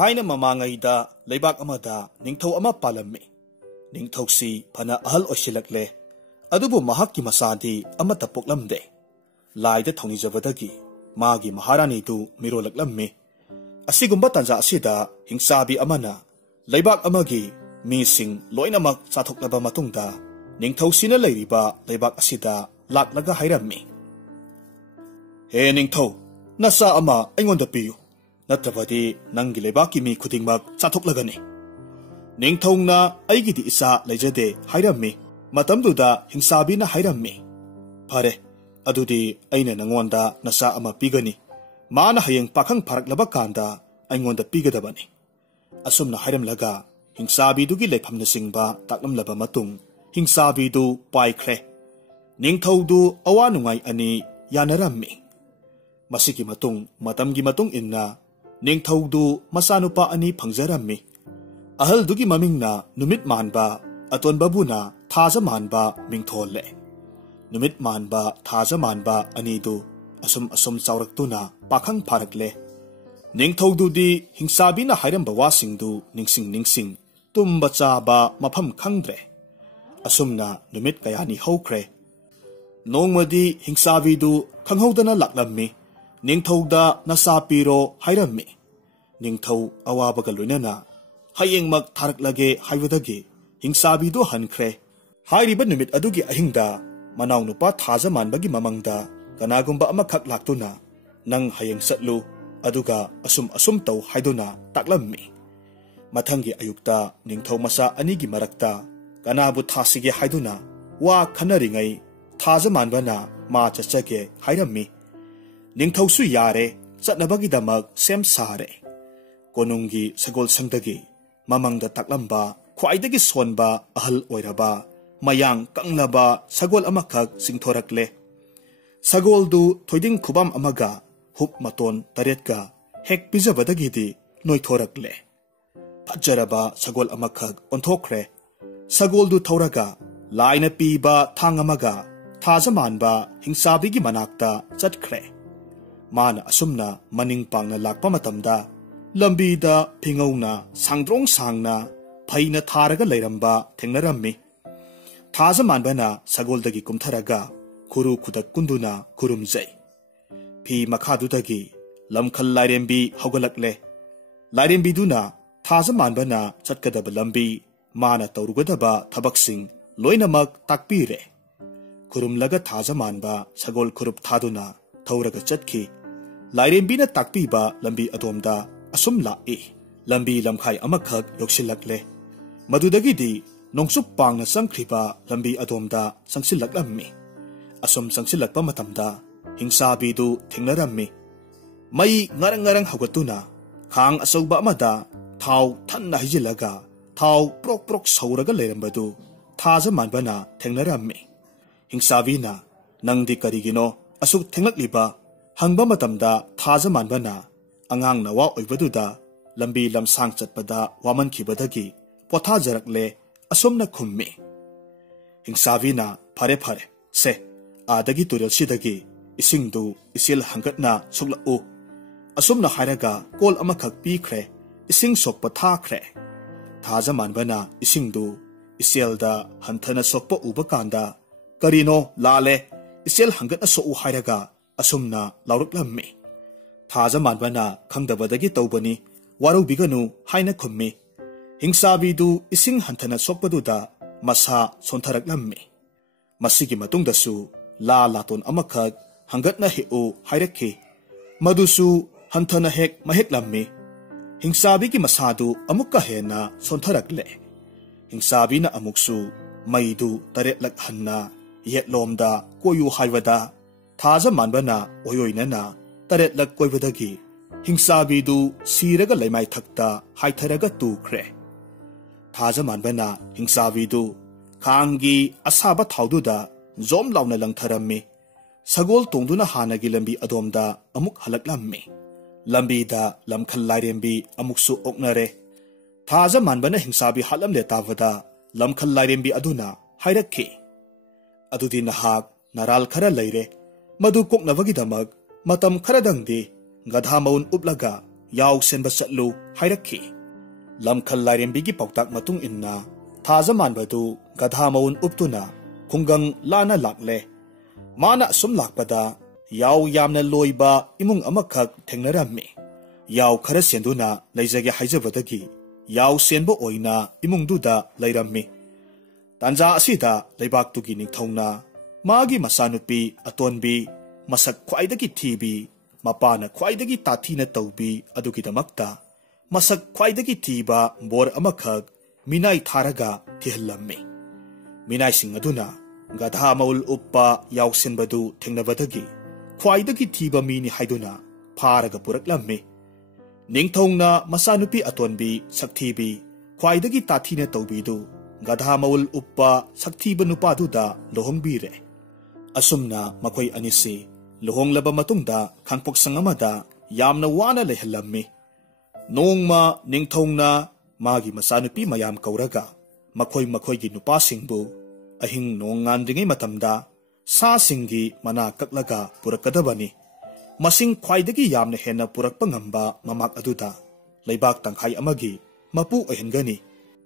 थाइना ममांगैदा लेबाक अमदा निंगथौ अमा पालम्मी निंगथौसी फना अहल ओसिलक्ले अदुबु महाक्की मसादी अमता पोक्लमदे लाइदा थौनिजबदगी मागी महारानीदु मिरोलक्लम्मी असिगुम्बा तंजा असिदा हिंसाबी अमना लेबाक अमगी मीसिंग लोइनमक चाथोक्लबा मतुंगदा निंगथौसीना लैरिबा लेबाक असिदा लाक्लगा हाइरम्मी हे निंगथौ नसा अमा अइंगोंदा पियु नत्रबदी नंगी लेबाकी मी खुदिंगमक चाथोक्लगनी निंगथौना अइगिदी इसा लैजदे हाइरम्मी मतमदुदा हिंसाबीना हाइरम्मी फरे अदुदी अइना नंगोंदा नसा अमा पिगनी माना हयेंग पाखंग फारक्लबा कांदा अइंगोंदा पिगदबनी असुमना हाइरमलगा हिंसाबीदुगी लेफमना सिंगबा ताकलमलबा मतुंग हिंसाबीदु पाइख्रे निंगथौदु अवा नुंगाई अनि यानरम्मी मसिगी मतुंग मतमगी मतुंग इन्ना निंगथौदु मसानुपा अनि फंगजरम्मी अहलदुगी ममिंगना नुमित मानबा अतोनबाबुना थाजा मानबा मिंगथोले नुमित मानबा थाजा मानबा अनिदु असुम असुम चावरक्तुना पाखंग फारकले निंगथौदुदी हिंसाबीना हाइरम्बा वासिंगदु निंगसिंग निंगसिंग तुम्बा चाबा मफम खंगद्रे असुमना नुमित कयानी हौख्रे नोंगमदी हिंसाबीदु खंगहौदना लाक्लम्मी निंगथौदा नसा पीरो हाइरम्मी निंगथौ अवाबगा लोइनना हयेंगमक थारकलगे हाइबदगी हिंसाबीदु हनख्रे हाइरिबा नुमित अदुगी अहिंगदा मनाव नुपा थाजा मानबगी ममंगदा कनागुंबा अमखक लाक्तुना नंग हयेंग सत्लु अदुगा असुम असुम तौ हाइदुना ताकलम्मी मथंगी अयुक्ता निंगथौ मसा अनिगी मरक्ता कनाबु थासिगे हाइदुना वा खनरिंगै थाजा मानबना मा चचगे हाइरम्मी निंगथौसु यारे चटनबगीदमक सेम सारे कोनुंगी सगोल संगदगी ममंगदा ताकलम्बा ख्वाइदगी सोनबा अहल ओइरबा मयांग कंगलबा सगोल अमखक सिंथोरकले सगोलदु थोइदिंग खुबाम अमगा हुप मतोन तरेटगा हेक पिजबदगीदी नोइथोरकले फजरबा सगोल अमखक ओंथोख्रे सगोलदु थौरगा लाइना पीबा थांग अमगा थाजा मानबा हिंसाबीगी मनाक्ता चटख्रे माना असुमना मनिंग पांगना लाक्पा मतमदा लंबीदा फिंगौना सांद्रोंग सांगना फैना थारगा लैरंबा थेंगनरम्मी थाजा मानबना सगोलदगी कुमथरगा खुरु खुदक कुंदुना खुरुमजै फी मखादुदगी लमखल लाइरेंबी हौगलकले लाइरेंबीदुना थाजा मानबना चटकदब लंबी माना तौरुगदबा थबकसिंग लोइनमक ताकपीरे खुरुमलगा थाजा मानबा सगोल खुरुप थादुना थौरगा चटखी लाइरेंबीना ताकपीबा लंबी अदोमदा असुम लाए लंबी लमखाई अमखक योक्सिलकले मदुदगीदी नोंसुप पांगना संख्रिबा लंबी अदोमदा संसिलकलम्मी असुम संसिलकपा मतमदा हिंसाबीदु थेंगनरम्मी मई ngarang ngarang हौगतुना खांग असौबा अमदा थाव थन्ना हिजिलगा थाव प्रोक प्रोक सौरगा लेरंबदु थाजा मानबना थेंगनरम्मी हिंसाबीना नंगदी करिगिनो असुक थेंगलकलिबा हंगबा मतमदा थाजा मानबना अंगांग नवा ओइबदुदा लंबी लमसांग चटपदा वामनखिबदगी पोथाजरकले असुमना खुम्मी हिंसाबीना फरे फरे से आदगी तुरलसिदगी इसिंगदु इसिल हंगतना सुक्लउ असुमना हायरगा कोल अमखक पीख्रे इसिंग सोकपा थाख्रे थाजा मानबना इसिंगदु इसेलदा हंथना सोकपा उबकांदा करिनो लाले इसेल हंगतना सोउ हायरगा असुमना लाउरकलम्मी थाजा मानबना खंगदबदगी तौबनी वारौबिगनु हायना खुम्मी हिंसाबीदु इसिंग हंथना सोकपदुदा मसा सोंथरकलम्मी मसिगी मतुंगदसु ला लातोन अमखक हंगतना हेउ हायरखी मदुसु हंथना हेक महेकलम्मी हिंसाबीगी मसादु अमुक्का हेना सोंथरकले हिंसाबीना अमुक्सु मईदु तरेटलक हन्ना येटलोमदा कोयु हायवदा थाजा मानबना ओयोइनना तरेटलक कोयबदगी हिंसाबीदु सीरगा लैमाय थक्ता हायथरगा तुख्रे थाजा मानबना हिंसाबीदु खांगी असाबा थाउदुदा जोम लाउना लंगथरम्मी सगोल तोंदुना हानगी लंबी अदोमदा अमुक हलकलम्मी लंबीदा लमखल लाइरेंबी अमुकसु ओकनरे थाजा मानबना हिंसाबी हालमले तावदा लमखल लाइरेंबी अदुना हायरखी अदुदी नहाक नराल खरा लैरे मदु कोकनबगीदमक मतम खरदंगदी गधा मौन उपलगा याव सेनबा चटलु हाइरक्खि लमखल लाइरेंबीगी पौताक मतुंग इन्ना थाजा मानबदु गधा मउन उपतुना खुंगंग लाना लाक्ले माना सुम लाकपदा याव यामना लोइबा इमुंग अमखक थेंगनरम्मि याव खरा सेंदुना लेजगे हाइजबदगी याव सेनबो ओइना इमुंगदुदा लैरम्मि तांजा असिदा लेबाक्तुगी निथौना मागी मसानुपी अतोनबी मसक ख्वाइदगी थीबी मपाना ख्वाइदगी ताथीना तौबी अदुगिदमक्ता मसक ख्वाइदगी थीबा बोर अमखक मिनाई थारगा थिहल्लम्मि मिनाई सिंग अदुना गधा मौल उप्पा यावसेनबदु थेंगनबदगी ख्वाइदगी थीबा मीनी हाइदुना फारगा पुरकलम्मि निंगथौना मसानुपी अतोनबी सक्थीबी ख्वाइदगी ताथीना तौबीदु गधा मौल उप्पा सक्थीबा नुपादुदा लोहंगबीरे असुमना मखोई अनिसी लोहंगलबा मतुंगदा खांगपोक संगमदा यामना वाना लेहल्लम्मि नोंगमा निंगथौना मागी मसानुपी मयाम कौरगा मखोई मखोईगी नुपासिंगबु अहिंग नोंग गांद्रिंगै मतमदा सासिंगी मना कक्लगा पुरकदबनी मसिंग ख्वाइदगी यामना हेन्ना पुरकपा ngamba ममाक अदुदा लेबाक तंखाई अमगी मपु ओहनगनी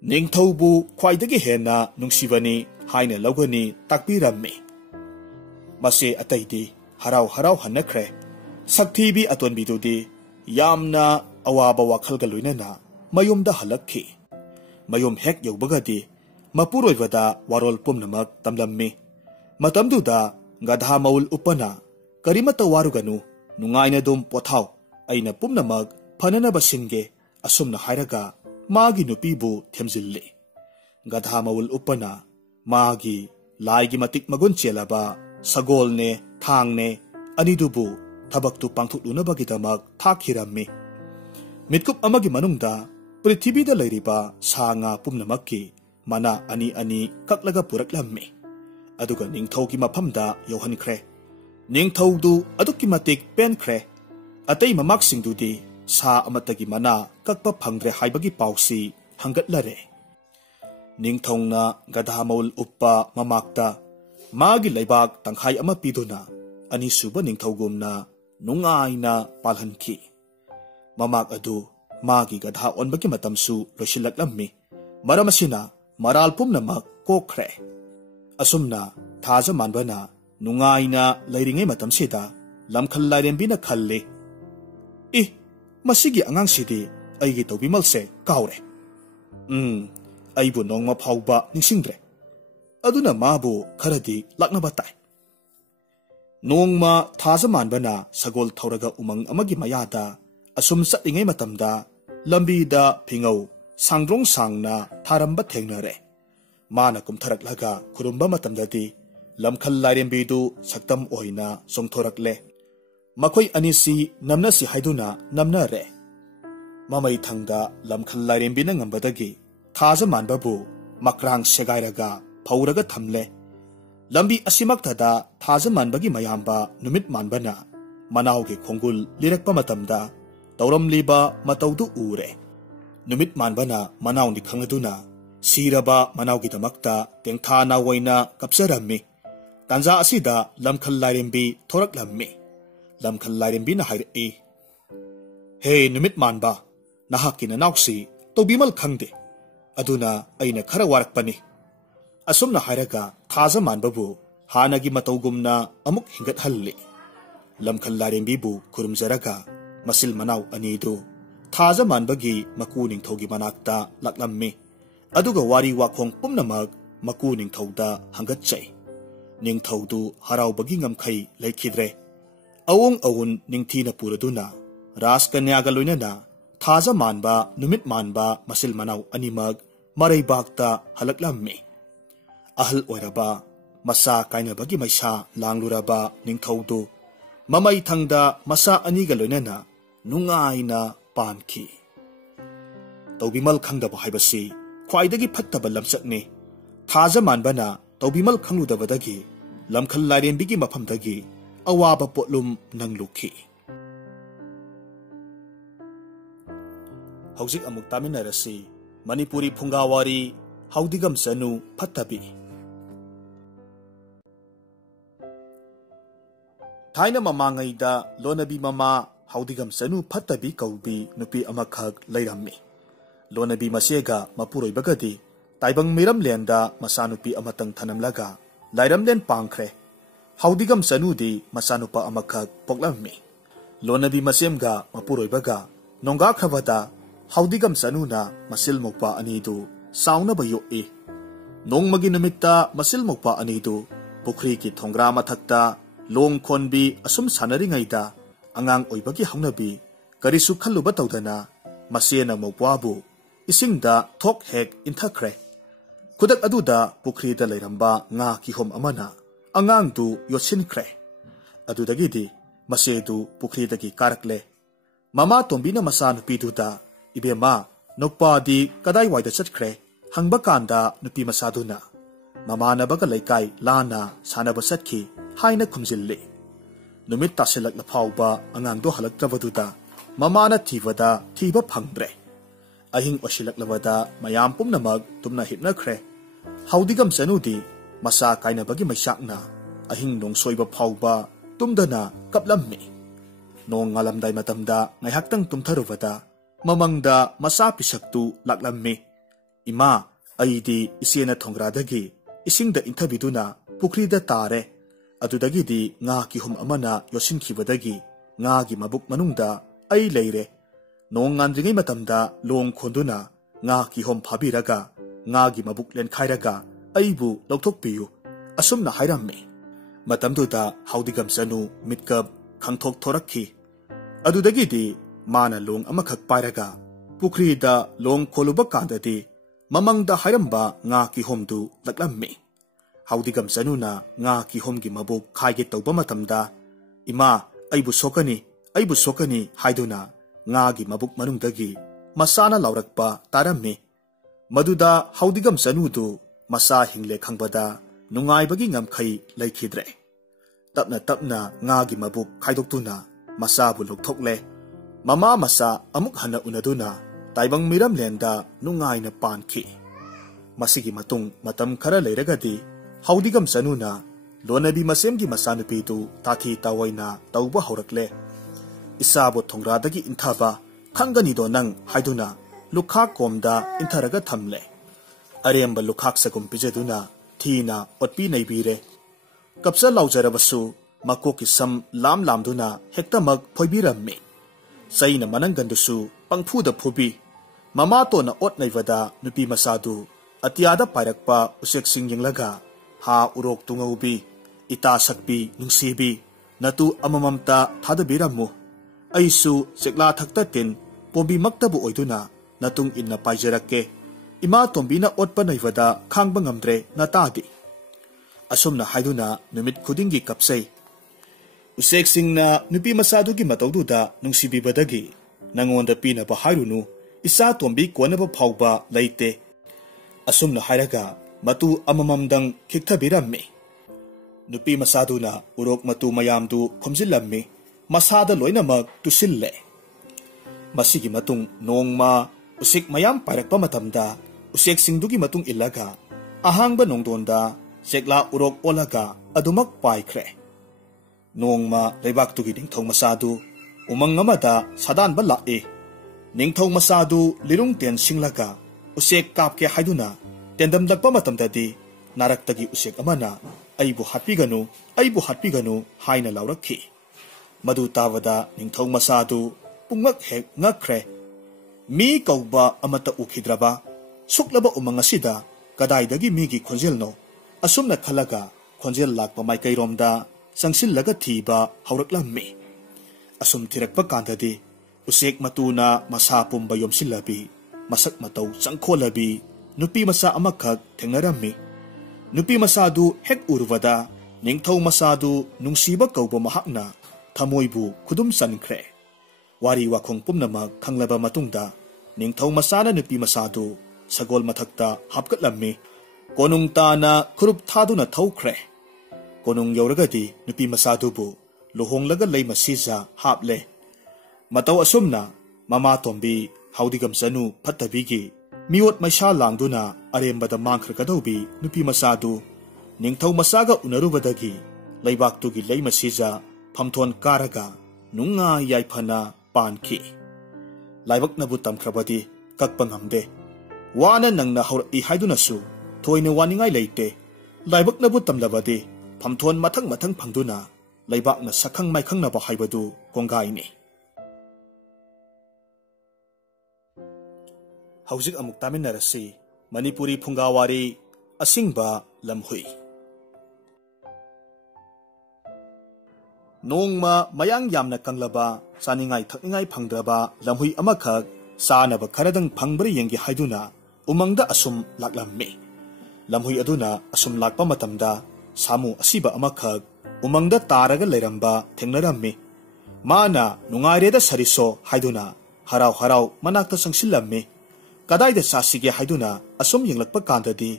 निंगथौबु ख्वाइदगी हेन्ना नुंगसिबनी हाइना लौगनी ताकपीरम्मि मसे अतैदी हराव हराव हन्नख्रे सक्थीबी अतोनबीदुदी यामना अवाबा वाखलगा लुइनना मयुमदा हलक्खि मयुम हेक यौबगदी मपुरोइबदा वारोल पुमनमक तमलम्मि मतमदुदा गधा मौल उपना करिमता वारुगनु नुंगाइना दुम पोथाव अइना पुमनमक फननबा सिनगे असुमना हाइरगा मागी नुपीबु थेमजिल्ले गधा मौल उपना मागी लाइगी मतिक मगुन चेलबा सगोलने थांगने अनिदुबु थबक्तु पांथुकलुनबगिदमक थाखिरम्मि मितकुप अमगी मनुंगदा पृथ्वीदा लैरिबा साङा पुमनमक्की mana ani ani kaklaga puraklammi aduga ningthauki mafamda yohankhre ningthaudu adukki matik penkhre atei mamak singdudi sa amatagi mana kakpa phangre haibagi pausi hangatlare ningthongna gadha maul uppa mamakta magi leibak tangkhai ama piduna ani suba ningthaugumna nungaina palhanki mamak adu magi gadha onbagi matamsu losilaklammi maramasina maral pumnamak kokre asumna thaja manbana nungaina leiringai matamsida lamkhal lairembina khalle masigi angang sidi aigi tobimalse kaure aibu nongma phauba ningsingre aduna mabu kharadi lakna batai nongma thaja manbana sagol thauraga umang amagi mayada asum satlingai matamda lambi da phingau सांग्रोंग सांगना थारंबा थेंगनरे माना कुमथरकलगा खुरुंबा मतमददी लमखल लाइरेंबीदु सक्तम ओइना सोंथोरकले मखोई अनिसी नमनसी हाइदुना नमनरे ममई थंगदा लमखल लाइरेंबीना ngambadagi थाजा मानबाबु मक्रांग सेगाइरगा फौरगा थमले लंबी असिमक्थदा थाजा मानबगी मयामबा नुमित मानबना मनावगे खोंगुल लिरकपा मतमदा तौरमलीबा मतौदु उरे नुमित मानबना मनावनी खंगदुना सीरबा मनावगी दमक्ता तेंथाना वैना कपसरम्मी तांजा असिदा लमखल लाइरेंबी थोरकलम्मी लमखल लाइरेंबी ना हाइरई हे नुमित मानबा नहाकी ननावसी तोबिमल खंगदे अदुना अइना खरा वारकपनी असुमना हाइरगा थाजा मानबाबु हानागी मतौगुमना अमुक हिंगत हल्ले लमखल लाइरेंबीबु खुरुमजरगा मसिल मनाव अनीदु थाजा मानबगी मकू निंगथौगी मनाक्ता लाक्लम्मी अदुगा वारी वाखोंग पुमनमक मकू निंगथौदा हंगतचै निंगथौदु हरावबगी ngамखै लैखिद्रे अवोंग अवुन निंगथीना पुरदुना राजकन्यागा लोइनना थाजा मानबा नुमित मानबा मसिल मनाव अनिमक मरैबाक्ता हलक्लम्मी अहल ओइरबा मसा काइनबगी मैसा लांगलुरबा निंगथौदु ममै थंगदा मसा अनिगा लोइनना नुंगाइना पानखी तौबिमल खंगदब हाइबसी ख्वाइदगी फत्तब लमचकने थाजा मानबना तौबिमल खंगलुदबदगी लमखल लाइरेंबीगी मफमदगी अवाबा पोटलुम नंगलुखी हौजिक अमुक तामिनरसी मणिपुरी फुंगावारी हौदिगम सनु फत्तबी थाइना ममांगैदा लोनबी ममा ꯍꯥꯎꯗꯤꯒꯝ ꯆꯅꯨ ꯐꯠꯇꯕꯤ ꯀꯧꯕꯤ ꯅꯨꯄꯤ ꯑꯃꯈꯛ ꯂꯩꯔꯝꯃꯤ꯫ ꯂꯣꯅꯕꯤ ꯃꯆꯦꯒ ꯃꯄꯨꯔꯣꯏꯕꯒꯗꯤ ꯇꯥꯏꯕꯪ ꯃꯤꯔꯝꯂꯦꯟꯗ ꯃꯆꯥꯅꯨꯄꯤ ꯑꯃꯇꯪ ꯊꯅꯝꯂꯒ ꯂꯥꯏꯔꯝꯂꯦꯟ ꯄꯥꯡꯈ꯭ꯔꯦ꯫ ꯍꯥꯎꯗꯤꯒꯝ ꯆꯅꯨꯗꯤ ꯃꯆꯥꯅꯨꯄꯥ ꯑꯃꯈꯛ ꯄꯣꯛꯂꯝꯃꯤ꯫ ꯂꯣꯅꯕꯤ ꯃꯆꯦꯝꯒ ꯃꯄꯨꯔꯣꯏꯕꯒ ꯅꯣꯡꯒꯥꯈ꯭ꯔꯕꯗ ꯍꯥꯎꯗꯤꯒꯝ ꯆꯅꯨꯅ ꯃꯆꯤꯜ ꯃꯧꯄꯥ ꯑꯅꯤꯗꯨ ꯆꯥꯎꯅꯕ ꯌꯣꯛꯏ꯫ ꯅꯣꯡꯃꯒꯤ ꯅꯨꯃꯤꯠꯇ ꯃꯆꯤꯜ ꯃꯧꯄꯥ ꯑꯅꯤꯗꯨ ꯄꯨꯈ꯭ꯔꯤꯒꯤ ꯊꯣꯡꯒ꯭ꯔꯥ ꯃꯊꯛꯇ ꯂꯣꯡ ꯈꯣꯟꯕꯤ ꯑꯁꯨꯝ ꯁꯥꯟꯅꯔꯤꯉꯩꯗ ꯑꯉꯥꯡ ꯑꯣꯏꯕꯒꯤ ꯍꯧꯅꯕꯤ ꯀꯔꯤꯁꯨ ꯈꯜꯂꯨꯕ ꯇꯧꯗꯅ ꯃꯆꯦꯅ ꯃꯧꯄ꯭ꯋꯥꯕꯨ ꯏꯁꯤꯡꯗ ꯊꯣꯛ ꯍꯦꯛ ꯏꯟꯊꯈ꯭ꯔꯦ꯫ ꯈꯨꯗꯛ ꯑꯗꯨꯗ ꯄꯨꯈ꯭ꯔꯤꯗ ꯂꯩꯔꯝꯕ ꯉꯥ ꯀꯤꯍꯣꯝ ꯑꯃꯅ ꯑꯉꯥꯡꯗꯨ ꯌꯣꯠꯁꯤꯟꯈ꯭ꯔꯦ꯫ ꯑꯗꯨꯗꯒꯤꯗꯤ ꯃꯆꯦꯗꯨ ꯄꯨꯈ꯭ꯔꯤꯗꯒꯤ ꯀꯥꯔꯛꯂꯦ꯫ ꯃꯃꯥ ꯇꯣꯝꯕꯤꯅ ꯃꯆꯥꯅꯨꯄꯤꯗꯨꯗ "ꯏꯕꯦꯝꯃ, ꯅꯨꯄꯥꯗꯤ ꯀꯗꯥꯏꯋꯥꯏꯗ ꯆꯠꯈ꯭ꯔꯦ?" ꯍꯪꯕ ꯀꯥꯟꯗ ꯅꯨꯄꯤ ꯃꯆꯥꯗꯨꯅ "ꯃꯃꯥꯟꯅꯕꯒ ꯂꯩꯀꯥꯏ ꯂꯥꯟꯅ ꯁꯥꯟꯅꯕ ꯆꯠꯈꯤ" ꯍꯥꯏꯅ ꯈꯨꯝꯖꯤꯜꯂꯤ꯫ ꯅꯨꯃꯤꯠ ꯇꯥꯁꯤꯜꯂꯛꯂ ꯐꯥꯎꯕ ꯑꯉꯥꯡꯗꯣ ꯍꯜꯂꯛꯇ꯭ꯔꯕꯗꯨꯗ ꯃꯃꯥꯅ ꯊꯤꯕ ꯐꯪꯗ꯭ꯔꯦ꯫ ꯑꯍꯤꯡ ꯑꯣꯏꯁꯤꯜꯂꯛꯂꯕꯗ ꯃꯌꯥꯝ ꯄꯨꯝꯅꯃꯛ ꯇꯨꯝꯅ ꯍꯤꯞꯅꯈ꯭ꯔꯦ꯫ ꯍꯥꯎꯗꯤꯒꯝ ꯆꯅꯨꯗꯤ ꯃꯆꯥ ꯀꯥꯏꯅꯕꯒꯤ ꯃꯩꯆꯥꯛꯅ ꯑꯍꯤꯡ ꯅꯣꯡꯁꯣꯏꯕ ꯐꯥꯎꯕ ꯇꯨꯝꯗꯅ ꯀꯞꯂꯝꯃꯤ꯫ ꯅꯣꯡ ꯉꯥꯜꯂꯝꯗꯥꯏ ꯃꯇꯝꯗ ꯉꯥꯏꯍꯥꯛꯇꯪ ꯇꯨꯝꯊꯔꯨꯕꯗ ꯃꯃꯪꯗ ꯃꯆꯥ ꯄꯤꯁꯛꯇꯨ ꯂꯥꯛꯂꯝꯃꯤ꯫ "ꯏꯃꯥ, ꯑꯩꯗꯤ ꯏꯆꯦꯅ ꯊꯣꯡꯒ꯭ꯔꯥꯗꯒꯤ ꯏꯁꯤꯡꯗ ꯏꯟꯊꯕꯤꯗꯨꯅ ꯄꯨꯈ꯭ꯔꯤꯗ ꯇꯥꯔꯦ꯫ ꯑꯗꯨꯗꯒꯤꯗꯤ ꯉꯥ ꯀꯤꯍꯣꯝ ꯑꯃꯅ ꯌꯣꯠꯁꯤꯟꯈꯤꯕꯗꯒꯤ ꯉꯥꯒꯤ ꯃꯕꯨꯛ ꯃꯅꯨꯡꯗ ꯑꯩ ꯂꯩꯔꯦ꯫ ꯅꯣꯡ ꯉꯥꯟꯗ꯭ꯔꯤꯉꯩ ꯃꯇꯝꯗ ꯂꯣꯡ ꯈꯣꯟꯗꯨꯅ ꯉꯥ ꯀꯤꯍꯣꯝ ꯐꯥꯕꯤꯔꯒ ꯉꯥꯒꯤ ꯃꯕꯨꯛ ꯂꯦꯟꯈꯥꯏꯔꯒ ꯑꯩꯕꯨ ꯂꯧꯊꯣꯛꯄꯤꯌꯨ" ꯑꯁꯨꯝꯅ ꯍꯥꯏꯔꯝꯃꯤ꯫ ꯃꯇꯝꯗꯨꯗ ꯍꯥꯎꯗꯤꯒꯝ ꯆꯅꯨ ꯃꯤꯠꯀꯞ ꯈꯪꯊꯣꯛ ꯊꯣꯔꯛꯈꯤ꯫ ꯑꯗꯨꯗꯒꯤꯗꯤ ꯃꯥꯅ ꯂꯣꯡ ꯑꯃꯈꯛ ꯄꯥꯏꯔꯒ ꯄꯨꯈ꯭ꯔꯤꯗ ꯂꯣꯡ ꯈꯣꯜꯂꯨꯕ ꯀꯥꯟꯗꯗꯤ ꯃꯃꯪꯗ ꯍꯥꯏꯔꯝꯕ ꯉꯥ ꯀꯤꯍꯣꯝꯗꯨ ꯂꯛꯂꯝꯃꯤ꯫ ꯍꯥꯎꯗꯤꯒꯝ ꯆꯅꯨꯅ ꯉꯥ ꯀꯤꯍꯣꯝꯒꯤ ꯃꯕꯨꯛ ꯈꯥꯏꯒꯦ ꯇꯧꯕ ꯃꯇꯝꯗ "ꯏꯃꯥ, ꯑꯩꯕꯨ ꯁꯣꯛꯀꯅꯤ" ꯍꯥꯏꯗꯨꯅ ꯉꯥꯒꯤ ꯃꯕꯨꯛ ꯃꯅꯨꯡꯗꯒꯤ ꯃꯆꯥꯅ ꯂꯥꯎꯔꯛꯄ ꯇꯥꯔꯝꯃꯤ꯫ ꯃꯗꯨꯗ ꯍꯥꯎꯗꯤꯒꯝ ꯆꯅꯨꯗꯨ ꯃꯆꯥ ꯍꯤꯡꯂꯦ ꯈꯪꯕꯗ ꯅꯨꯡꯉꯥꯏꯕꯒꯤ ꯉꯝꯈꯩ ꯂꯩꯈꯤꯗ꯭ꯔꯦ꯫ ꯇꯞꯅ ꯇꯞꯅ ꯉꯥꯒꯤ ꯃꯕꯨꯛ ꯈꯥꯏꯗꯣꯛꯇꯨꯅ ꯃꯆꯥꯕꯨ ꯂꯧꯊꯣꯛꯂꯦ꯫ ꯃꯃꯥ ꯃꯆꯥ ꯑꯃꯨꯛ ꯍꯟꯅ ꯎꯅꯗꯨꯅ ꯇꯥꯏꯕꯪ ꯃꯤꯔꯝꯂꯦꯟꯗ ꯅꯨꯡꯉꯥꯏꯅ ꯄꯥꯟꯈꯤ꯫ ꯃꯁꯤꯒꯤ ꯃꯇꯨꯡ ꯃꯇꯝ ꯈꯔ ꯂꯩꯔꯒꯗꯤ ꯍꯥꯎꯗꯤꯒꯝ ꯆꯅꯨꯅ ꯂꯣꯅꯕꯤ ꯃꯆꯦꯝꯒꯤ ꯃꯆꯥꯅꯨꯄꯤꯗꯨ ꯇꯥꯊꯤ ꯇꯥꯑꯣꯏꯅ ꯇꯧꯕ ꯍꯧꯔꯛꯂꯦ꯫ "ꯏꯆꯥꯕꯨ ꯊꯣꯡꯒ꯭ꯔꯥꯗꯒꯤ ꯏꯟꯊꯕ ꯈꯪꯒꯅꯤꯗꯣ ꯅꯪ" ꯍꯥꯏꯗꯨꯅ ꯂꯨꯈꯥꯛ ꯀꯣꯝꯗ ꯏꯟꯊꯔꯒ ꯊꯝꯂꯦ꯫ ꯑꯔꯦꯝꯕ ꯂꯨꯈꯥꯛ ꯆꯒꯨꯝ ꯄꯤꯖꯗꯨꯅ ꯊꯤꯅ ꯑꯣꯠꯄꯤ ꯅꯩꯕꯤꯔꯦ꯫ ꯀꯞꯆ ꯂꯥꯎꯖꯔꯕꯁꯨ ꯃꯀꯣꯛꯀꯤ ꯁꯝ ꯂꯥꯝꯗꯨꯅ ꯍꯦꯛꯇꯃꯛ ꯐꯣꯏꯕꯤꯔꯝꯃꯤ꯫ ꯆꯩꯅ ꯃꯅꯪꯒꯟꯗꯨꯁꯨ ꯄꯪꯐꯨꯗ ꯐꯨꯕꯤ꯫ ꯃꯃꯥꯇꯣꯟꯅ ꯑꯣꯠ ꯅꯩꯕꯗ ꯅꯨꯄꯤ ꯃꯆꯥꯗꯨ ꯑꯇꯤꯌꯥꯗ ꯄꯥꯏꯔꯛꯄ ꯎꯆꯦꯛꯁꯤꯡ ꯌꯦꯡꯂꯒ "ꯍꯥ ꯎꯔꯣꯛ ꯇꯨꯉꯧꯕꯤ, ꯏꯇꯥ ꯁꯛꯄꯤ ꯅꯨꯡꯁꯤꯕꯤ, ꯅꯇꯨ ꯑꯃꯃꯝꯇ ꯊꯥꯗꯕꯤꯔꯝꯃꯨ. ꯑꯩꯁꯨ ꯆꯦꯛꯂꯥꯊꯛꯇ ꯇꯤꯟ ꯄꯣꯝꯕꯤꯃꯛꯇꯕꯨ ꯑꯣꯏꯗꯨꯅ ꯅꯇꯨꯡ ꯏꯟꯅ ꯄꯥꯏꯖꯔꯛꯀꯦ. ꯏꯃꯥ ꯇꯣꯝꯕꯤꯅ ꯑꯣꯠꯄ ꯅꯩꯕꯗ ꯈꯥꯡꯕ ꯉꯝꯗ꯭ꯔꯦ ꯅꯇꯥꯗꯤ." ꯑꯁꯨꯝꯅ ꯍꯥꯏꯗꯨꯅ ꯅꯨꯃꯤꯠ ꯈꯨꯗꯤꯡꯒꯤ ꯀꯞꯆꯩ꯫ ꯎꯆꯦꯛꯁꯤꯡꯅ ꯅꯨꯄꯤ ꯃꯆꯥꯗꯨꯒꯤ ꯃꯇꯧꯗꯨꯗ ꯅꯨꯡꯁꯤꯕꯤꯕꯗꯒꯤ "ꯅꯉꯣꯟꯗ ꯄꯤꯅꯕ ꯍꯥꯏꯔꯨꯅꯨ, ꯏꯆꯥ ꯇꯣꯝꯕꯤ ꯀꯣꯟꯅꯕ ꯐꯥꯎꯕ ꯂꯩꯇꯦ." ꯑꯁꯨꯝꯅ ꯍꯥꯏꯔꯒ ꯃꯇꯨ ꯑꯃꯃꯝꯗꯪ ꯈꯤꯛꯊꯕꯤꯔꯝꯃꯤ꯫ ꯅꯨꯄꯤ ꯃꯆꯥꯗꯨꯅ ꯎꯔꯣꯛ ꯃꯇꯨ ꯃꯌꯥꯝꯗꯨ ꯈꯣꯝꯖꯤꯜꯂꯝꯃꯤ꯫ ꯃꯁꯥꯗ ꯂꯣꯏꯅꯃꯛ ꯇꯨꯁꯤꯜꯂꯦ꯫ ꯃꯁꯤꯒꯤ ꯃꯇꯨꯡ ꯅꯣꯡꯃ ꯎꯆꯦꯛ ꯃꯌꯥꯝ ꯄꯥꯏꯔꯛꯄ ꯃꯇꯝꯗ ꯎꯆꯦꯛꯁꯤꯡꯗꯨꯒꯤ ꯃꯇꯨꯡ ꯏꯜꯂꯒ ꯑꯍꯥꯡꯕ ꯅꯣꯡꯗꯣꯟꯗ ꯆꯦꯛꯂꯥ ꯎꯔꯣꯛ ꯑꯣꯜꯂꯒ ꯑꯗꯨꯃꯛ ꯄꯥꯏꯈ꯭ꯔꯦ꯫ ꯅꯣꯡꯃ ꯂꯩꯕꯥꯛꯇꯨꯒꯤ ꯅꯤꯡꯊꯧ ꯃꯆꯥꯗꯨ ꯎꯃꯪ ꯑꯃꯗ ꯁꯥꯗꯥꯟꯕ ꯂꯥꯛꯏ꯫ ꯅꯤꯡꯊꯧ ꯃꯆꯥꯗꯨ ꯂꯤꯔꯨꯡ ꯇꯦꯟ ꯁꯤꯡꯂꯒ ꯎꯆꯦꯛ ꯀꯥꯞꯀꯦ ꯍꯥꯏꯗꯨꯅ ꯇꯦꯟꯗꯝꯂꯛꯄ ꯃꯇꯝꯗꯗꯤ ꯅꯥꯔꯛꯇꯒꯤ ꯎꯆꯦꯛ ꯑꯃꯅ "ꯑꯩꯕꯨ ꯍꯥꯠꯄꯤꯒꯅꯨ" ꯍꯥꯏꯅ ꯂꯥꯎꯔꯛꯈꯤ꯫ ꯃꯗꯨ ꯇꯥꯕꯗ ꯅꯤꯡꯊꯧ ꯃꯆꯥꯗꯨ ꯄꯨꯡꯉꯛ ꯍꯦꯛ ꯉꯛꯈ꯭ꯔꯦ꯫ ꯃꯤ ꯀꯧꯕ ꯑꯃꯠꯇ ꯎꯈꯤꯗ꯭ꯔꯕ? ꯁꯨꯛꯂꯕ ꯎꯃꯪ ꯑꯁꯤꯗ ꯀꯗꯥꯏꯗꯒꯤ ꯃꯤꯒꯤ ꯈꯣꯟꯖꯦꯜꯅꯣ? ꯑꯁꯨꯝꯅ ꯈꯜꯂꯒ ꯈꯣꯟꯖꯦꯜ ꯂꯥꯛꯄ ꯃꯥꯏꯀꯩꯔꯣꯝꯗ ꯆꯪꯁꯤꯜꯂꯒ ꯊꯤꯕ ꯍꯧꯔꯛꯂꯝꯃꯤ꯫ ꯑꯁꯨꯝ ꯊꯤꯔꯛꯄ ꯀꯥꯟꯗꯗꯤ ꯎꯆꯦꯛ ꯃꯇꯨꯅ ꯃꯁꯥ ꯄꯨꯝꯕ ꯌꯣꯝꯁꯤꯜꯂꯕꯤ, ꯃꯁꯛ ꯃꯇꯧ ꯆꯪꯈꯣꯜꯂꯕꯤ ꯅꯨꯄꯤ ꯃꯆꯥ ꯑꯃꯈꯛ ꯊꯦꯡꯅꯔꯝꯃꯤ꯫ ꯅꯨꯄꯤ ꯃꯆꯥꯗꯨ ꯍꯦꯛ ꯎꯔꯨꯕꯗ ꯅꯤꯡꯊꯧ ꯃꯆꯥꯗꯨ ꯅꯨꯡꯁꯤꯕ ꯀꯧꯕ ꯃꯍꯥꯛꯅ ꯊꯃꯣꯏꯕꯨ ꯈꯨꯗꯨꯝ ꯆꯟꯈ꯭ꯔꯦ꯫ ꯋꯥꯔꯤ ꯋꯥꯈꯣꯡ ꯄꯨꯝꯅꯃꯛ ꯈꯪꯂꯕ ꯃꯇꯨꯡꯗ ꯅꯤꯡꯊꯧ ꯃꯆꯥꯅ ꯅꯨꯄꯤ ꯃꯆꯥꯗꯨ ꯁꯒꯣꯜ ꯃꯊꯛꯇ ꯍꯥꯞꯀꯠꯂꯝꯃꯤ꯫ ꯀꯣꯅꯨꯡ ꯇꯥꯅ ꯈꯨꯔꯨꯞ ꯊꯥꯗꯨꯅ ꯊꯧꯈ꯭ꯔꯦ꯫ ꯀꯣꯅꯨꯡ ꯌꯧꯔꯒꯗꯤ ꯅꯨꯄꯤ ꯃꯆꯥꯗꯨꯕꯨ ꯂꯨꯍꯣꯡꯂꯒ ꯂꯩ ꯃꯁꯤꯖꯥ ꯍꯥꯞꯂꯦ꯫ ꯃꯇꯧ ꯑꯁꯨꯝꯅ ꯃꯃꯥ ꯇꯣꯝꯕꯤ ꯍꯥꯎꯗꯤꯒꯝ ꯆꯅꯨ ꯐꯠꯇꯕꯤꯒꯤ ꯃꯤꯑꯣꯠ ꯃꯩꯁꯥ ꯂꯥꯡꯗꯨꯅ ꯑꯔꯦꯝꯕꯗ ꯃꯥꯡꯈ꯭ꯔꯒꯗꯧꯕꯤ ꯅꯨꯄꯤ ꯃꯆꯥꯗꯨ ꯅꯤꯡꯊꯧ ꯃꯆꯥꯒ ꯎꯅꯔꯨꯕꯗꯒꯤ ꯂꯩꯕꯥꯛꯇꯨꯒꯤ ꯂꯩ ꯃꯁꯤꯖꯥ ꯐꯝꯊꯣꯟ ꯀꯥꯔꯒ नुंगा याइफना पानखी लाइबकनबु तमख्रबदी कक्पा ngamde वाना नंगना हौरई हाइदुनसु थोइने वानिंगाई लेते लाइबकनबु तमलबदी फमथोन मथंग मथंग फंगदुना लाइबाकना सखंग माइखंगनबा हाइबदु कोंगाइनि हौजिक अमुक तामिनरसी मणिपुरी फुंगावारी असिंगबा लमहुई नोंगमा मयांग यामना कंगलबा चानिंगाई थकनिंगाई फंगद्रबा लमहुई अमखक सानबा खरदंग फंगब्र येंगे हाइदुना उमंगदा असुम लाकलम्मी लमहुई अदुना असुम लाकपा मतमदा सामु असिबा अमखक उमंगदा तारगा लेरंबा थेंगनरम्मी माना नुंगाइरेदा सरिसो हाइदुना हराव हराव मनाक्ता संसिलम्मी कदाइदा सासिगे हाइदुना असुम येंगलकपा कांददी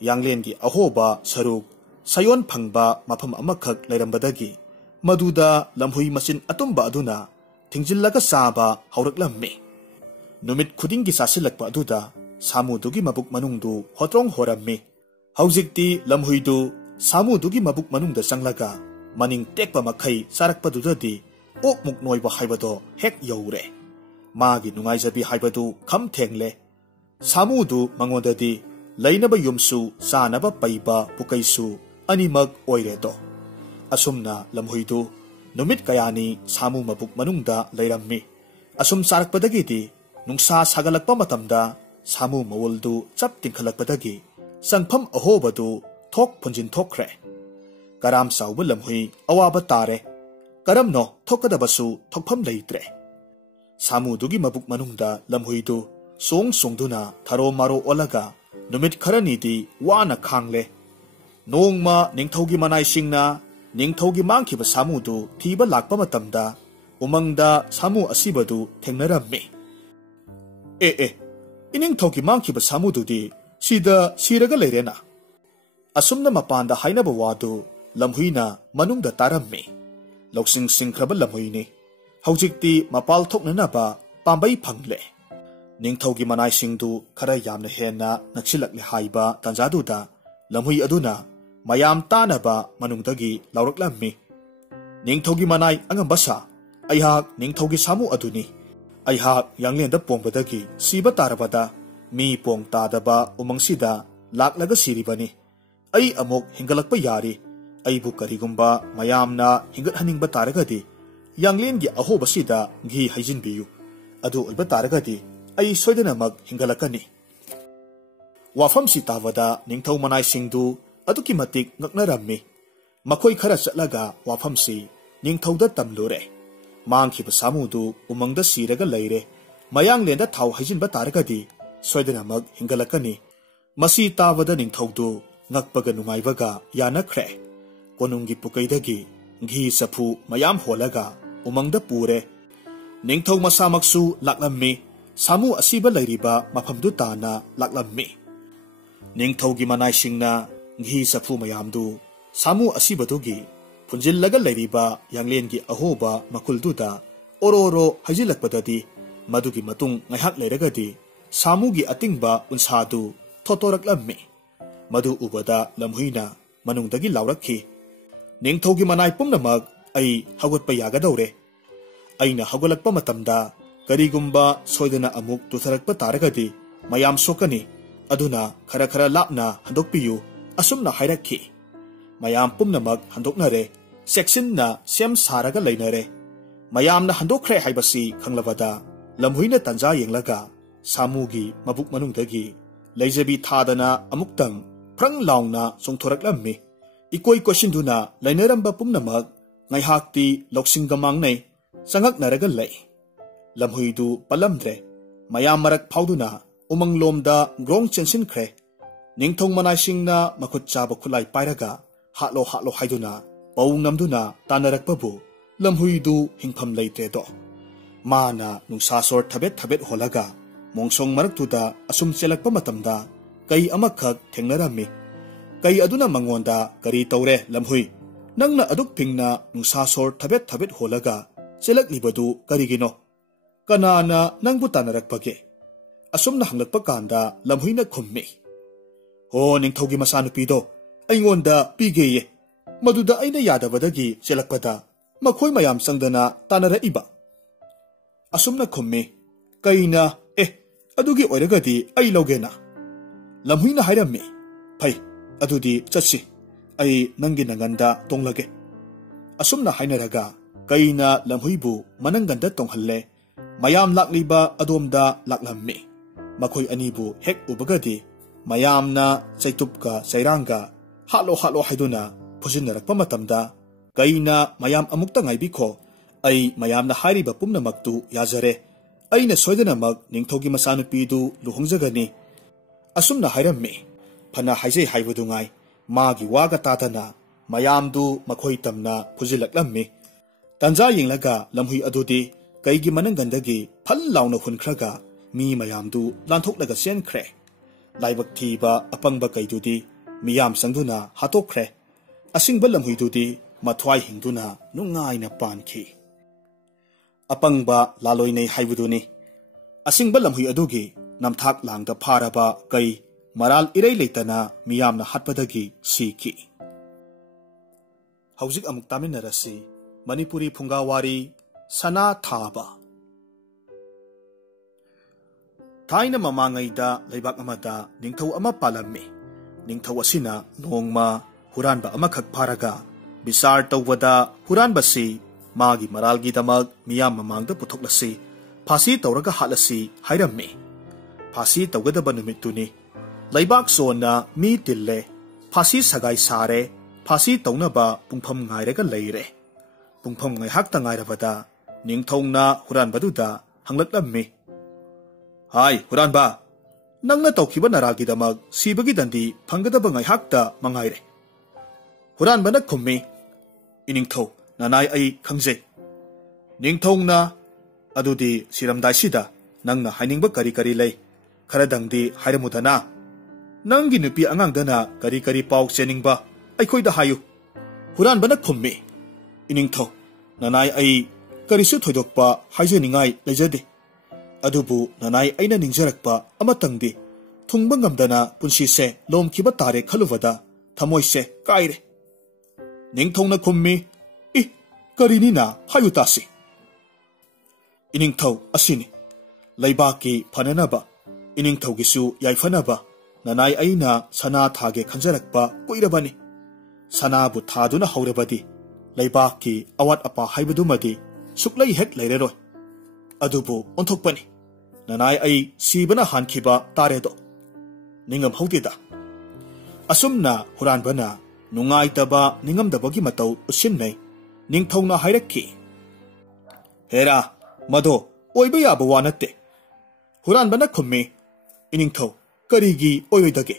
यांगलेनगी अहोबा सरुक सयोन फंगबा मफम अमखक लेरंबदगी मधुदा लमहुई मसिन अतुंबा अदुना थिंजिल्लगा साबा हौरकलम्मी नुमित खुदिंगी सासिलकपा अदुदा सामुदुगी मबुक मनुंगदु होत्रोंग होरम्मी हौजिक्ति लमहुईदु सामुदुगी मबुक मनुंगदा चंगलगा मनिंग टेकपा मखै सारकपदुददी ओक मुक नोइबा हाइबदो हेक यौरे मागी नुंगाइजबी हाइबदु खम थेंगले सामुदु मंगोददी लैनबा युमसु सानबा पैबा पुकैसु अनिमक ओइरेदो असुमना लमहुईदु नुमित कयानी सामु मबुक मनुंगदा लैरम्मी असुम सारकपदगीदी नुंसा सागलकपा मतमदा सामु मवुलदु चप तिंखलकपदगी संगफम अहोबदु थोक फुंजिन थोखरे कराम साउबा लमहुई अवाबा तारे करमनो थोकदबसु थोकफम लेइत्रे सामुदुगी मबुक मनुंगदा लमहुईदु सोंग सोंगदुना थारो मारो ओलगा नुमित खरनीदी वाना खांगले नोंगमा निंगथौगी मनाइसिंगना निंगथौगी मांगखिबा सामुदु थीबा लाकपा मतमदा उमंगदा सामु असिबदु थेंगनरम्मी ए इनिंगथौगी मांगखिबा सामुदुदी सिदा सिरगा लेरेना असुमना मपानदा हाइनबा वादु लमहुईना मनुंगदा तारम्मी लौसिंग सिंख्रबा लमहुईनी हौजिक्ति मपाल थोकननबा पांबै फंगले निंगथौगी मनाइसिंगदु खरा यामना हेना नक्सिलकले हाइबा तंजादुदा लमहुई अदुना मयाम तानबा मनुंगदगी लौरकलम्मी निंगथौगी मनाइ अंगंबसा अयहाक निंगथौगी सामु अदुनी अयहाक यांगलेंदा पोंबदगी सीबा तारबदा मी पोंग तादबा उमंगसिदा लाकलगा सिरिबनी अई अमुक हिंगलकपा यारी अईबु करिगुंबा मयामना हिंगत हनिंगबा तारगदी यांगलेंगी अहोबसिदा घी हाइजिनबियु अदु ओइबा तारगदी अई सोयदनमक हिंगलकनी वाफमसि तावदा निंगथौ मनाइसिंगदु अदुकी मतिक ngaknarami मखोई खरा चलगा वाफमसि निंगथौदा तमलुरे मांगखिबा सामुदु उमंगदा सिरगा लैरे मयांगलेंदा थाव हाइजिनबा तारगदी सोयदनमक हिंगलकनी मसि तावदा निंगथौदु ngakpaga नुंगाइबगा यानख्रे कोनुंगी पुकैदगी घी सफु मयाम होलगा उमंगदा पुरे निंगथौ मसामक्सु लाकलम्मी सामु असिबा लैरिबा मफमदु ताना लाकलम्मी निंगथौगी मनाइसिंगना घी सफु मयामदु सामु असिबदुगी फुंजिल्लगा लैरिबा यांगलेनगी अहोबा मकुलदुदा ओरोरो हाइजिलकपददी मदुगी मतुंग ngaiहak लैरगदी सामुगी अतिंगबा उनसादु थोतोरकलम्मी मदु उबदा लमहुईना मनुंगदगी लाउरखी निंगथौगी मनाइ पुमनमक अई हगुतपा यागदौरे अईना हगुलकपा मतमदा करीगुंबा सोयदना अमुक तुथरकपा तारगदी मयाम सोकनी अदुना खरा खरा लापना हंदोकपियु असुमना हाइरखी मयाम पुमनमक हंदोकनरे सेक्सिनना same सारगा लैनरे मयामना हंदोखरे हाइबसी खंगलबदा लमहुईना तंजा येंगलगा सामुगी मबुक मनुंगदगी लैजबी थादना अमुक्तंग फ्रंग लाउना चोंथोरकलम्मी इकोई कोशिंदुना लैनरंबा पुमनमक ngaihakti loksinga mangnei changaknaraga lei lamhuidu palamdre mayam marak phauduna umanglomda grong chensin khre ningthong manaisingna makhut chaba khulai pairaga hatlo haiduna pau namduna tanarakpabu lamhuidu hingpham leite do mana nungsa sor thabet holaga mongsong maraktuda asum chelakpa matamda kai amakhak thengnarami kai aduna mangonda kari tawre lamhui nangna aduk pingna nungsa sor thabet holaga chelak libadu karigino kanana nangbu tanarakpage asumna hanglakpa kanda lamhuina khummi ho ningthogi masanu pido aingonda pigeye maduda aina yadabadagi chelakpada मखोई मयाम संगदना तानरइबा असुमना खुम्मी कईना अदुगी ओइरगदी अई लौगेना लम्हुइना हाइरम्मी फै अदुदी चत्सी अई नंगी नंगंदा तोंगलगे असुमना हाइनरगा कईना लम्हुइबु मनंगंदा तोंगहल्ले मयाम लाक्लिबा अदोमदा लाक्लम्मी मखोई अनीबु हेक उबगदी मयामना चैतुपका चैरांगा हालो हालो हाइदुना फुजिनरक्पा मतमदा कईना मयाम अमुक्ता ngaibikho अई मयामना हाइरिबा पुम्नमक्तु याजरे अईना सोयदनमक निंगथौगी मसानुपीदु लुहोंगजगनी असुमना हाइरम्मी फना हाइजै हाइबदुंगाई मागी वागा तादना मयामदु मखोई तमना फुजिलक्लम्मी तंजा यिंगलगा लम्हुई अदुदी कईगी मनंगंदगी फल लाउना हुनख्रगा मी मयामदु लांथोक्लगा सेनख्रे लाइबक थीबा अपंगबा कईदुदी मियाम संगदुना हातोख्रे असिंगबा लम्हुईदुदी मथ्वाई हिंदुना नुंगाइना पानखी अपंगबा लालोइनै हाइबदुनी असिंगबा लम्हुई अदुगी नमथाक लांगदा फारबा कई moral इरै लेतना मियामना हाटपदगी सीकी हौजिक अमुक तामिनरसी मणिपुरी फुंगावारी सना थाबा थाइना ममांगैदा लेबाक अमदा निंगथौ अमा पालम्मी निंगथौ असिना नोंगमा हुरानबा अमखक फारगा बिचार तौबदा हुरानबसी मागी मरालगी दमक मियाम ममांगदा पुथोक्लसी फासी तौरगा हालसी हाइरम्मी फासी तौगदबा नुमितुनी लैबाक सोना मी तिल्ले फासी सगाई सारे फासी तौनबा पुंफम ngairaga leire पुंफम ngaihakta ngairabada निंगथौना हुरानबदुदा हंगलक्लम्मी हाय हुरानबा नंगना तौखिबा नरागी दमक सीबगी दंदी फंगदबा ngaihakta मंगाइरे हुरानबना खुम्मी इनिंगथौ ननाई अई खंगजे निंगथौना अदुदी सिरमदाइसिदा नंगना हाइनिंगबा करी करी लै खरदंगदी हाइरमुदना नंगी नुपी अंगांगदना करी करी पाउ चेनिंगबा अइखोइदा हायु हुरानबना खुम्मी इनिंगथौ ननाई अई करिसु थोइदोकपा हाइजनिंगाई लेजदे अदुबु ननाई अइना निंजरकपा अमतंगदी थुंगबा ngamdana पुंसीसे लोमखिबा तारे खलुवदा थमोइसे काइरे निंगथौना खुम्मी इ करिनिना हायुतासी इनिंगथौ असिनी लैबाकी फननबा इनिंगथौगिसु याइफनबा ननाई अइना सना थागे खंजरकपा कुइरबनी सनाबु थादुना हौरबदी लैबाकी अवात अपा हाइबदुमदी सुक्लै हेक लैरेरोय अदुबु ओंथोकपनी ननाई अइ सीबना हानखिबा तारेदो निंगम हौदेदा असुमना हुरानबना नुंगाइतबा निंगमदबगी मतौ उसिन्नै निंगथौना हाइरक्की हेरा मदो ओइबा याबा वा नत्ते हुरानबना खुम्मी इनिंगथौ करिगी ओइदगे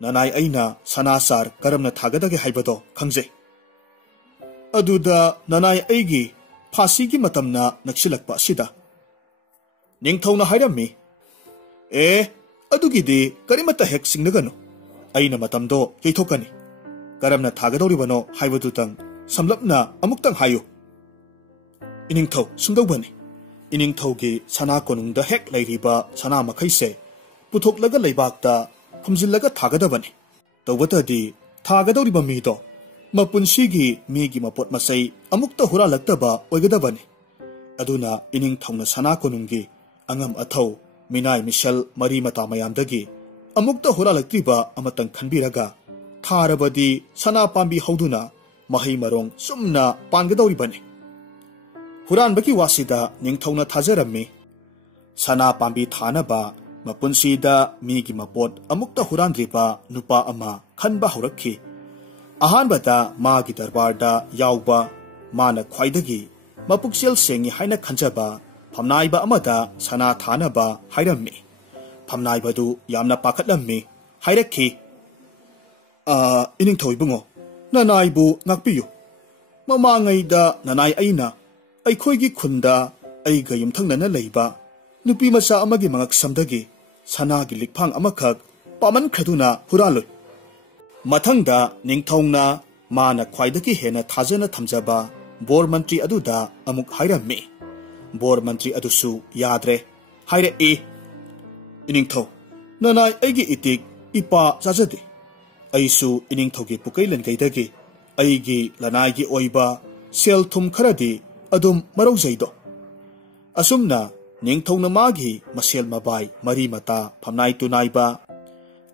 ननाई अइना सनासार करमना थागदगे हाइबदो खंगजे अदुदा ननाई अइगी फासीगी मतमना नक्सिलकपा सिदा निंगथौना हाइरम्मी अदुगिदि करिमता हेक सिंगनगनु अइना मतमदो यैथोकनी करमना थागदौरिबनो हाइबदुतंग समलपना अमुक्तंग हायु इनिंगथौ सुंदौबनी इनिंगथौगी सना कोनुंगदा हेक लैरिबा सना मखैसे पुथोक्लगा लैबाकता फुमजिल्लगा थागदबनी तौबतदी थागदौरिबा मीदो मपुंसीगी मीगी मपोट मसै अमुक्ता हुरालक्तबा ओइगदबनी अदुना इनिंगथौना सना कोनुंगी अंगम अथौ मिनाय मिशल मरी मता मयामदगी अमुक्ता हुरालक्तिबा अमतंग खनबिरगा थारबदी सना पांबी हौदुना महै मरोंग सुमना पानगदौरिबनी हुरानबकी वासिदा निंगथौना थाजरम्मी सना पांबी थानबा मपुंसीदा मीगी मपोट अमुक्ता हुरानद्रिबा नुपा अमा खनबा हौरक्खी अहानबदा मागी दरबारदा यावबा माना ख्वाइदगी मपुक्सेल सेंगी हाइना खंजबा फमनाइबा अमदा सना थानबा हाइरम्मी फमनाइबदु यामना पाखतलम्मी हाइरक्खी इनिंगथौ इबुंगो ननाइबु ngakpiyu ममांगैदा ननाइ अइना अइखोइगी खुंदा अइगा युमथंगना लैबा नुपी मचा अमगी मंगक समदगी सनागी लिखफांग अमखक पामन खदुना हुरालोय मथंगदा निंगथौना माना ख्वाइदगी हेना थाजना थमजबा बोर मंत्री अदुदा अमुक हाइरम्मी बोर मंत्री अदुसु याद्रे हाइरे इनिंगथौ ननाइ अइगी इतिक इपा जाजदे अइसु इनिंगथौगी पुकैलन गैदगी अइगी लनाइगी ओइबा सेल थुम खरदी अदुम मरौजैदो असुमना निंगथौना मागी मसेल मबाई मरी मता फमनाई तुनाइबा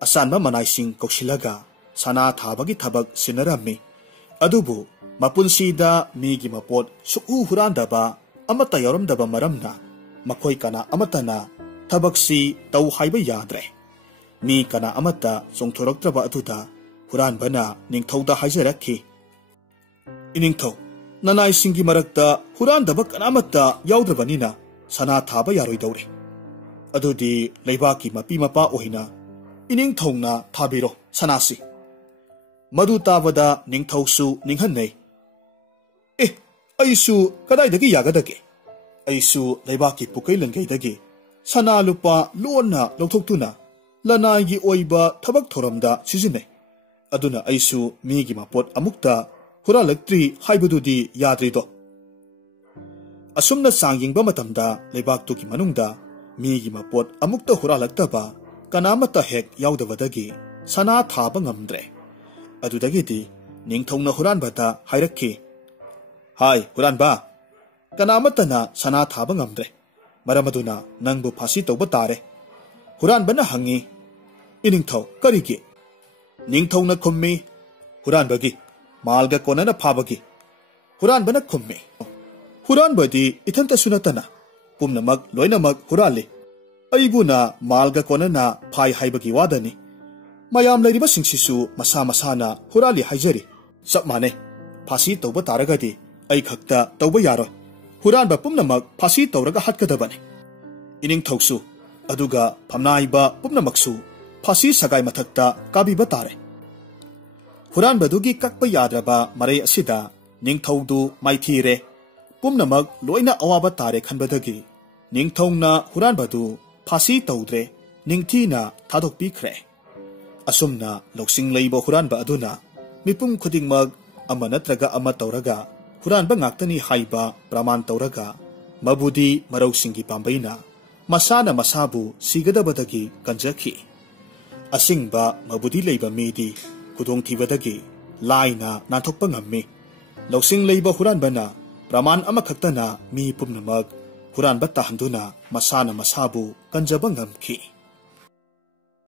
असानबा मनाइसिंग कौशिलगा सना थाबगी थबक सिनरम्मी अदुबु मपुनसीदा मीगी मपोट सुकु हुरांदबा अमता यौरमदबा मरमना मखोई कना अमतना थबकसी तौ हाइबा याद्रे मी कना अमता चोंथोरक्त्रबा अदुदा हुरानबना निंगथौदा हाइजरखी इनिंगथौ ननाइसिंगी मरक्ता हुरानदबा कनामता याउद्रबनिना सना थाबा यारोइदौरे अदुदी लेबाकी मपी मपा ओहिना इनिंगथौना थाबिरो सनासी मधु ताबदा निंगथौसु निंगहन्नै ए अइसु कदाइदगी यागदगे अइसु लेबाकी पुकै लंगैदगी सना लुपा लोना लौथोक्तुना लनाइगी ओइबा थबक थोरमदा सिजिनै अदुना अइसु मीगी मपोट अमुक्ता हुरालक्त्री हाइबदुदी याद्रिदो असुमना सांगिंगबा मतमदा लेबाक्तुगी मनुंगदा मीगी मपोट अमुक्ता हुरालक्तबा कनामता हेक याउदबदगी सना थाबा ngamdre अदुदगिदी निंगथौना हुरानबदा हाइरक्की हाय हुरानबा कनामतना सना थाबा ngamdre मरमदुना नंगबु फासी तौबा तारे हुरानबना हंगी इनिंगथौ करिगी निंगथौना खुम्मी हुरानबगी मालगा कोनना फाबगी हुरानबना खुम्मी हुरानबदी इथंता सुनतना पुमनमक लोइनमक हुराले अइबुना मालगा कोनना फाइ हाइबगी वादनी मयाम लैरिबा सिंगसिसु मसा मसाना हुराली हाइजरी सब माने फासी तौबा तारगदी अइ खक्ता तौबा यारो हुरानबा पुमनमक फासी तौरगा हटकदबने इनिंगथौसु अदुगा फमनाइबा पुमनमकसु फासी सगाई मथक्ता काबिबा तारे हुरानबदुगी कक्पा याद्रबा मरै असिदा निंगथौदु माइथीरे पुमनमक लोइना अवाबा तारे खनबदगी निंगथौना हुरानबदु फासी तौद्रे निंगथीना थादोकपीख्रे असुमना लौसिंग लैबा हुरानबा अदुना मिपुम खुदिंगमक अमा नत्रगा अमा तौरगा हुरानबा ngaktani haiba praman tauraga mabudi marausingi pambaina masana masabu sigadabadagi kanjaki asingba mabudi leiba medi kudong thibadagi laina nathokpa ngammi lausing leiba huranbana praman ama khaktana mi pumnamak huranba tahanduna masana masabu kanjaba ngamki